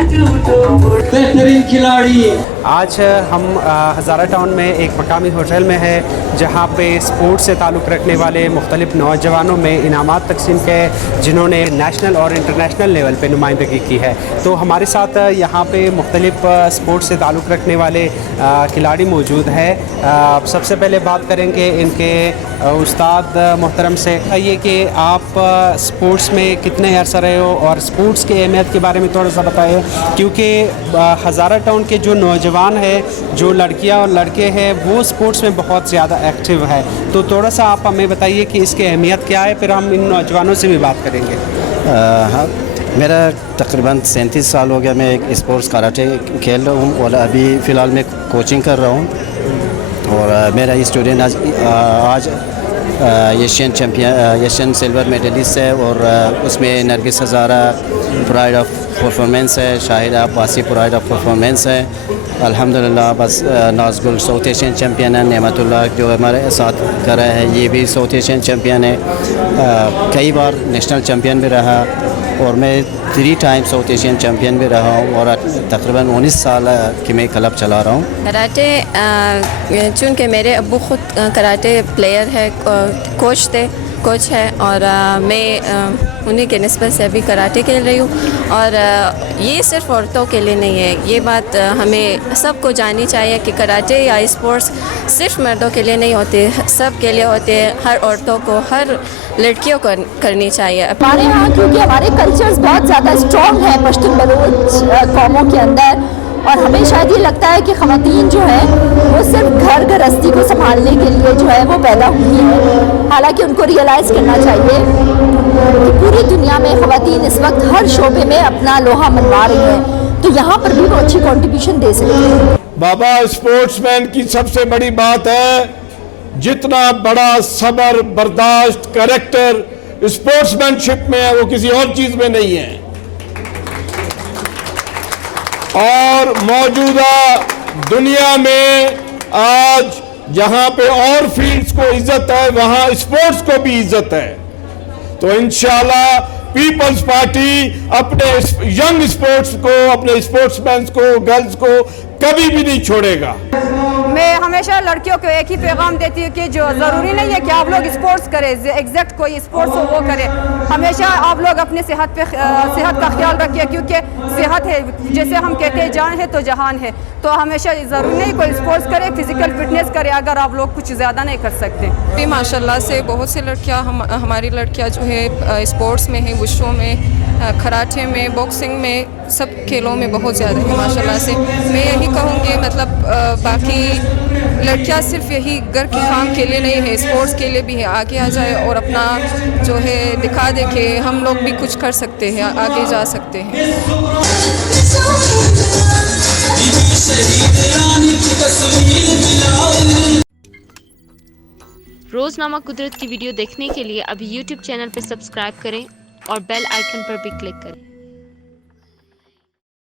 बेहतरीन खिलाड़ी। आज हम हज़ारा टाउन में एक मकामी होटल में है जहाँ पे स्पोर्ट्स से ताल्लुक़ रखने वाले मुख्तलिफ़ नौजवानों में इनामात तकसीम के जिन्होंने नेशनल और इंटरनेशनल लेवल पे नुमाइंदगी की है। तो हमारे साथ यहाँ पे मुख्तलिफ़ स्पोर्ट्स से ताल्लुक़ रखने वाले खिलाड़ी मौजूद है। सबसे पहले बात करेंगे इनके उस्ताद मोहतरम से, ये कि आप स्पोर्ट्स में कितने अरसा रहे हो और स्पोर्ट्स की अहमियत के बारे में थोड़ा सा बताइए, क्योंकि हज़ारा टाउन के जो नौजवान है, जो लड़कियां और लड़के हैं, वो स्पोर्ट्स में बहुत ज़्यादा एक्टिव है। तो थोड़ा सा आप हमें बताइए कि इसकी अहमियत क्या है, फिर हम इन नौजवानों से भी बात करेंगे। हाँ, मेरा तकरीबन 37 साल हो गया। मैं एक स्पोर्ट्स कराटे खेल रहा हूँ और अभी फ़िलहाल मैं कोचिंग कर रहा हूँ। और मेरा स्टूडेंट आज एशियन सिल्वर मेडलिस्ट है और उसमें नरगिस हज़ारा प्राइड ऑफ परफॉर्मेंस है, Shahida Abbasi pride of performance है। अल्हम्दुलिल्लाह बस नाज़गुल साउथ एशियन चैम्पियन है। नेमतुल्लाह जो हमारे साथ कर रहा है ये भी साउथ एशियन चैम्पियन है, कई बार नेशनल चैम्पियन भी रहा और मैं 3 टाइम साउथ एशियन चैम्पियन भी रहा हूँ और तकरीबन 19 साल की मैं क्लब चला रहा हूँ। कराटे चूँकि मेरे अब्बू ख़ुद कराटे प्लेयर है, कोच है और मैं उन्हीं के निस्बत से अभी कराटे खेल रही हूँ। और ये सिर्फ औरतों के लिए नहीं है, ये बात हमें सबको जाननी चाहिए कि कराटे या स्पोर्ट्स सिर्फ मर्दों के लिए नहीं होते, सब के लिए होते हैं। हर औरतों को, हर लड़कियों को करनी चाहिए। हमारे यहाँ क्योंकि हमारे कल्चर्स बहुत ज़्यादा स्ट्रॉन्ग हैं पश्तून बलूच कौमों के अंदर, और हमें शायद ये लगता है कि ख़वातीन जो है वो सिर्फ घर गृहस्थी को संभालने के लिए जो है वो पैदा हुई है। हालांकि उनको रियलाइज़ करना चाहिए कि पूरी दुनिया में ख़वातीन इस वक्त हर शोबे में अपना लोहा मनवा रही हैं, तो यहाँ पर भी वो अच्छी कंट्रीब्यूशन दे सकती है। बाबा, स्पोर्ट्समैन की सबसे बड़ी बात है जितना बड़ा सब्र, बर्दाश्त, कैरेक्टर स्पोर्ट्समैनशिप में है वो किसी और चीज़ में नहीं है। और मौजूदा दुनिया में आज जहां पे और फील्ड्स को इज्जत है वहां स्पोर्ट्स को भी इज्जत है। तो इंशाल्लाह पीपल्स पार्टी अपने यंग स्पोर्ट्स को, अपने स्पोर्ट्समैन को, गर्ल्स को कभी भी नहीं छोड़ेगा। मैं हमेशा लड़कियों को एक ही पैगाम देती हूँ कि जो ज़रूरी नहीं है कि आप लोग स्पोर्ट्स करें, एग्जैक्ट कोई स्पोर्ट्स हो वो करें। हमेशा आप लोग अपने सेहत का ख्याल रखिए, क्योंकि सेहत है, जैसे हम कहते हैं जान है तो जहान है। तो हमेशा ज़रूरी नहीं कोई स्पोर्ट्स करे, फिजिकल फिटनेस करे अगर आप लोग कुछ ज़्यादा नहीं कर सकते। भी माशाल्लाह से बहुत से लड़कियाँ हमारी लड़कियाँ जो है स्पोर्ट्स में हैं, वुशू में, कराटे में, बॉक्सिंग में, सब खेलों में बहुत ज़्यादा है माशाल्लाह से। मैं यही कहूँगी मतलब बाकी लड़कियाँ सिर्फ यही घर के काम के लिए नहीं है, स्पोर्ट्स के लिए भी है। आगे आ जाए और अपना जो है दिखा दे कि हम लोग भी कुछ कर सकते हैं, आगे जा सकते हैं। रोज़नामा कुदरत की वीडियो देखने के लिए अभी YouTube चैनल पर सब्सक्राइब करें और बेल आइकन पर भी क्लिक करें।